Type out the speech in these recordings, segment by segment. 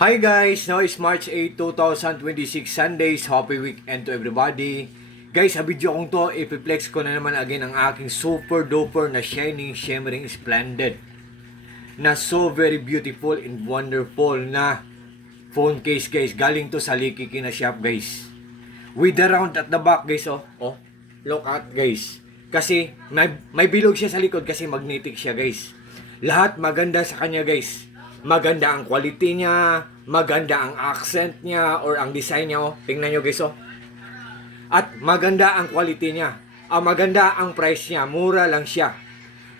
Hi guys! Now is March 8, 2026, Sundays. Happy weekend to everybody. Guys, sa video kong to, ipiplex ko na naman again ang aking super duper na shining, shimmering, splendid na so very beautiful and wonderful na phone case guys. Galing to sa Likiki na shop guys. With the round at the back guys, oh. Look at guys. Kasi may bilog siya sa likod kasi magnetic siya guys. Lahat maganda sa kanya guys. Maganda ang quality niya, maganda ang accent niya or ang design niya, oh. Tingnan nyo guys, oh. At maganda ang quality niya. Maganda ang price niya, mura lang siya.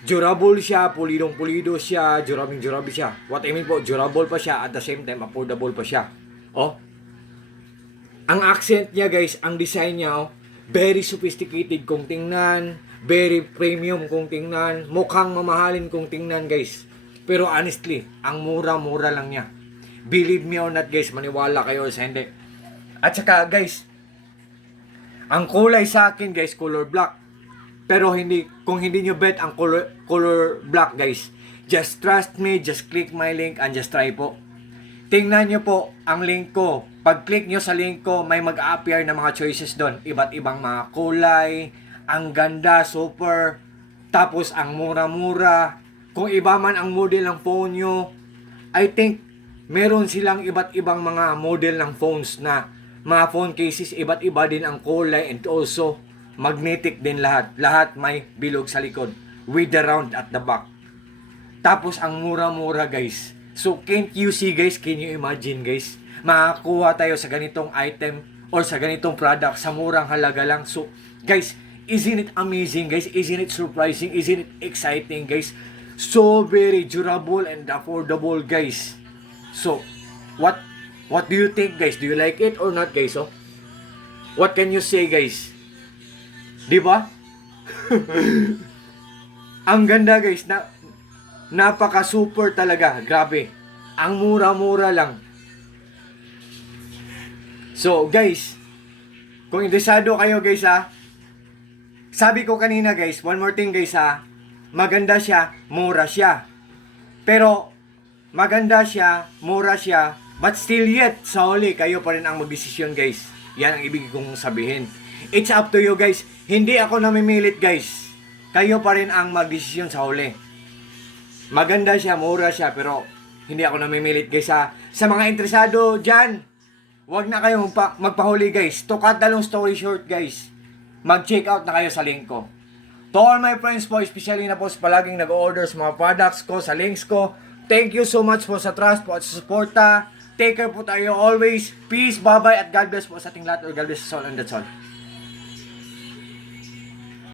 Durable siya, pulidong-pulido siya, durable siya. What I mean po, durable pa siya at the same time affordable pa siya. Oh. Ang accent niya guys, ang design niya, oh, very sophisticated kung tingnan, very premium kung tingnan, mukhang mamahalin kung tingnan guys. Pero honestly, ang mura-mura lang niya. Believe me or not guys, maniwala kayo sa hindi. At saka guys, ang kulay sa akin guys, color black. Pero kung hindi nyo bet ang color black guys, just trust me, just click my link and just try po. Tingnan nyo po ang link ko. Pag click nyo sa link ko, may mag-appear na mga choices doon. Iba't ibang mga kulay, ang ganda, super, tapos ang mura-mura. Kung iba man ang model ng phone nyo, I think meron silang iba't ibang mga model ng phones na mga phone cases, iba't iba din ang kulay and also magnetic din lahat. Lahat may bilog sa likod with the round at the back. Tapos ang mura-mura guys. So can't you see guys, can you imagine guys? Makakuha tayo sa ganitong item or sa ganitong product sa murang halaga lang. So guys, isn't it amazing guys? Isn't it surprising? Isn't it exciting guys? So very durable and affordable guys. So what do you think guys? Do you like it or not guys? Oh? What can you say guys? Di ba? Ang ganda guys, napaka super talaga. Grabe. Ang mura-mura lang. So guys, kung interesado kayo guys sabi ko kanina guys, one more thing guys maganda siya, mura siya. Pero maganda siya, mura siya, but still yet, sa huli, kayo pa rin ang magdesisyon guys. Yan ang ibig kong sabihin. It's up to you guys. Hindi ako namimilit guys. Kayo pa rin ang magdesisyon sa huli. Maganda siya, mura siya, pero hindi ako namimilit guys Sa mga interesado dyan, wag na kayong magpahuli guys. To cut the long story short guys, mag-check out na kayo sa link ko. To all my friends po, especially na po sa palaging nag-order sa mga products ko, sa links ko, thank you so much po sa trust po at sa suporta. Take care po tayo always. Peace, bye-bye, at God bless po sa ating lahat. Or God bless us all, and that's all.